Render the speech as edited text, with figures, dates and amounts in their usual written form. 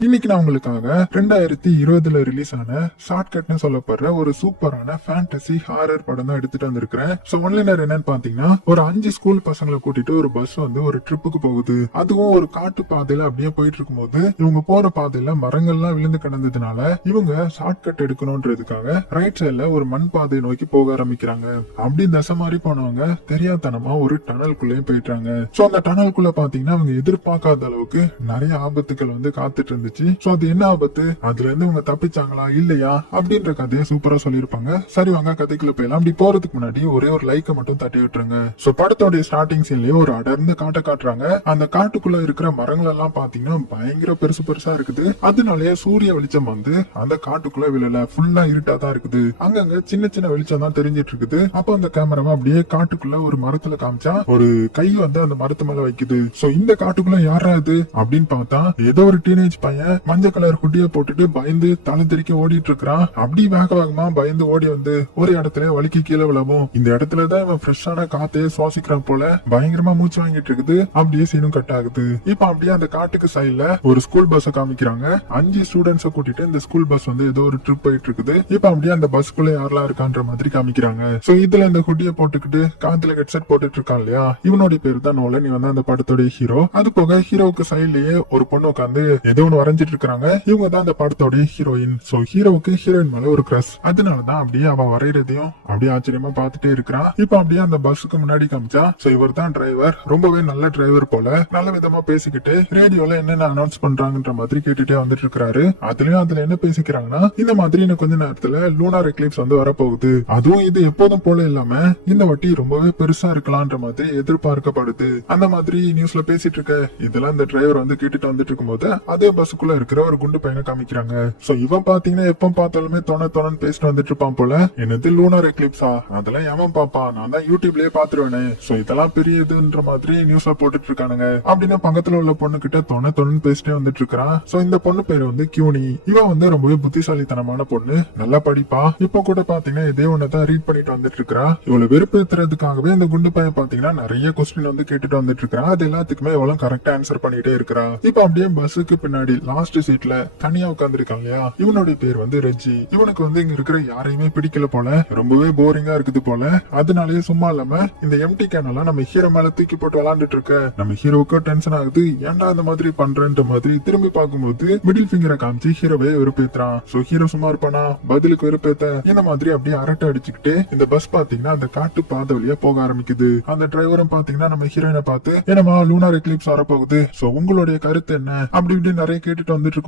இன்னைக்கு நான் உங்களுக்காக 2020 ரிலீஸ் ஆன ஷார்ட்கட்னு சொல்லப்படுற ஒரு சூப்பரான ஃபேண்டசி ஹாரர் படம் தான் எடுத்துட்டு வந்திருக்கிறேன். சோ ஒன்லைனர் என்னன்னு பாத்தீங்கன்னா, ஒரு 5 ஸ்கூல் பசங்களை கூட்டிட்டு ஒரு பஸ் வந்து ஒரு ட்ரிப்புக்கு போகுது. அதுவும் ஒரு காட்டு பாதையில அப்படியே போயிட்டு இருக்கும்போது இவங்க போற பாதையில மரங்கள்லாம் விழுந்து கிடந்ததுனால இவங்க ஷார்ட்கட் எடுக்கணும்ன்றதுக்காக ரைட் சைட்ல ஒரு மண் பாதையை நோக்கி போக ஆரம்பிக்கிறாங்க. அப்படி தசை மாதிரி போனவங்க தெரியாதனமா ஒரு டனல்குள்ளேயும் போயிட்டாங்க. சோ அந்த டனல்குள்ள பாத்தீங்கன்னா அவங்க எதிர்பார்க்காத அளவுக்கு நிறைய ஆபத்துக்கள் வந்து காத்துட்டு இருந்துச்சு. சோ அது என்ன ஆபத்து, அதுல இருந்து அவங்க தப்பிச்சாங்களா இல்லையா அப்படின்ற கதையை சூப்பரா சொல்லிருப்பாங்க. சரி வாங்க கதைக்குள்ள போயிடலாம். அப்படி போறதுக்கு முன்னாடி ஒரே ஒரு லைக்கை மட்டும் தட்டி விட்டுருங்க. சோ படத்தோட ஸ்டார்டிங் சீன்லயே ஒரு அடர்ந்து காட்டை காட்டுறாங்க. அந்த காட்டுக்குள்ள இருக்கிற மரங்கள் எல்லாம் பாத்தீங்கன்னா பயங்கர பெருசு பெருசா இருக்குது. அதனாலயே சூரிய வெளிச்சம் வந்து அந்த காட்டுக்குள்ள விழல, ஃபுல்லா இருட்டா தான் இருக்குது. அங்கங்க சின்ன சின்ன வெளிச்சம் தான் தெரிஞ்சிட்டு இருக்குது. அப்ப அந்த கேமராவை அப்படியே காட்டுக்குள்ள ஒரு மரத்துல காமிச்சா ஒரு கை வந்து அந்த மரத்து மேல வைக்குது. சோ இந்த காட்டுக்குள்ள யாரா இது அப்படின்னு பார்த்தா ஏதோ ஒரு டீனேஜ் பையன் மஞ்சள் கலர் குட்டிய போட்டுட்டு பயந்து தலை தெறிக்க ஓடிட்டு இருக்கிறான். அப்படி வேக வேகமா பயந்து ஓடி வந்து ஒரு இடத்துல வலிக்கு கீழே விழவும் இந்த இடத்துலதான் இவன் ஃப்ரெஷ்ஷான காத்தையே சுவாசிக்கிறான் போல பயங்கரமா மூச்சு வாங்கிட்டு இருக்குது. அப்படியே சீனும் கட் ஆகுது. இப்ப அப்படியே அந்த காட்டுக்கு சைட்ல ஒரு ஸ்கூல் பஸ் காமிக்கிறாங்க. 5 ஸ்டூடெண்ட்ஸ கூட்டிட்டு இந்த ஸ்கூல் பஸ் வந்து ஏதோ ஒரு ட்ரிப் போயிட்டு இருக்குது. இப்ப அப்படியே அந்த பஸ்க்குள்ள யாரெல்லாம் இருக்கான்ற மாதிரி காமிக்கிறாங்க. சோ இதுல இந்த குட்டிய போட்டுக்கிட்டு காத்துல ஹெட்செட் போட்டுட்டு இருக்கான் இல்லையா, இவனுடைய பேரு தான் நோலன். இவன் தான் அந்த படத்தோட ஹீரோ. அது போக ஹீரோவுக்கு சைட்லயே ஒரு பொண்ணு உட்காந்து ஏதோ ஒண்ணு வரைஞ்சிட்டு இருக்காங்க. இவங்க தான் அந்த படத்தோட ஹீரோயின். சோ ஹீரோவுக்கு ஹீரோயின் மேல ஒரு கிரஷ். அதனாலதான் அப்படியே அவ வரைகிறதையும் அப்படியே ஆச்சரியமா பாத்துட்டே இருக்கிறான். இப்ப அப்படியே அந்த பஸ்ஸுக்கு முன்னாடி காமிச்சா சோ இவர் தான் டிரைவர், ரொம்பவே நல்ல டிரைவர் போல. நல்ல விதமா பேசிக்கிட்டு ரேடியோல என்னென்ன அனௌன்ஸ் பண்றாங்கன்ற மாதிரி கேட்டுட்டே வந்துட்டு இருக்காரு. அதுல என்ன பேசிக்கிறாங்கன்னா, இந்த மாதிரி இன்னும் கொஞ்ச நேரத்துல லூனார் எக்லிப்ஸ் வந்து வரப்போகுது. அதுவும் இது எப்போதும் போல இல்லாம இந்த வாட்டி ரொம்பவே பெருசா இருக்கலாம்ன்ற மாதிரி எதிர்பார்க்கப்படுது. அந்த மாதிரி நியூஸ்ல பேசிட்டு இருக்க இதெல்லாம் இந்த டிரைவர் வந்து கேட்டுட்டு வந்துட்டு இருக்கும்போது அதே பஸ்ஸுக்குள்ள இருக்கிற ஒரு குண்டு பையனை காமிக்கிறாங்க. சோ இவன் பாத்தீங்கன்னா எப்ப பார்த்தாலுமே தொணன்னு பேசிட்டு வந்துட்டு இருப்பான் போல. என்னது லூனார் எக்லிப்ஸா, அதெல்லாம் எவன் பாப்பா, நான் தான் யூடியூப்லயே பாத்துருவேனே. சோ இதெல்லாம் பெரிய இதுன்ற மாதிரி நியூஸ்ல போட்டுட்டு இருக்கானுங்க அப்படின்னு பக்கத்துல உள்ள பொண்ணு கிட்ட தொணன்னு பேசிட்டே வந்துட்டு இருக்கான். சோ இந்த பொண்ணு பேரு வந்து கியூனி. இவன் வந்து ரொம்பவே புத்திசாலித்தனமான பொண்ணு, நல்லா படிப்பா. இப்ப கூட பாத்தீங்கன்னா இதே ஒன்னதான் ரீட் பண்ணிட்டு வந்துட்டு இருக்கா. இவ்வளவு வெறுப்பேத்துறதுக்காகவே இந்த குண்டு பையன் பாத்தீங்கன்னா நிறைய கொஸ்டின் வந்து கேட்டுட்டு வந்துட்டு இருக்கான். அது எல்லாத்துக்குமே இவ்வளவு கரெக்டா ஆன்சர் பண்ணிட்டே இருக்கிறா. இப்ப அப்படியே பஸ்ஸுக்கு பின்னாடி லாஸ்ட் சீட்ல தனியா உட்கார்ந்துருக்கான் இல்லையா, இவனுடைய பேர் வந்து ரெஜி. இவனுக்கு வந்து இங்க இருக்கிற யாரையுமே பிடிக்கல போல, ரொம்பவே போரிங்கா இருக்குது போல. அதனாலயே சும்மா இல்லாம இந்த எம்டி கேன் எல்லாம் நம்ம ஹீரோ மேல தூக்கி போட்டு விளாண்டுட்டு இருக்க நம்ம ஹீரோவுக்கு டென்ஷன் ஆகுது. ஏன்டா இந்த மாதிரி பண்றேன்ற மாதிரி திரும்பி பார்க்கும்போது மிடில் பிங்கரை காமிச்சு ஹீரோவே வெறுப்பேத்துறான். சோ ஹீரோ சும்மா இருப்பானா, பதிலுக்கு வெறுப்பேத்த இந்த மாதிரி அப்படியே அரட்டை அடிச்சுக்கிட்டு இந்த பஸ் பாத்தீங்கன்னா அந்த காட்டு பாதை வழியா போக ஆரம்பிக்குது. அந்த டிரைவரும் பாத்தீங்கன்னா நம்ம ஹீரோயினை பார்த்து என்னமா லூனார் எக்லிப்ஸ் வரப்போகுது, சோ உங்களுடைய கருத்து என்ன அப்படி இப்படி நிறைய கேட்டுட்டு வந்துட்டு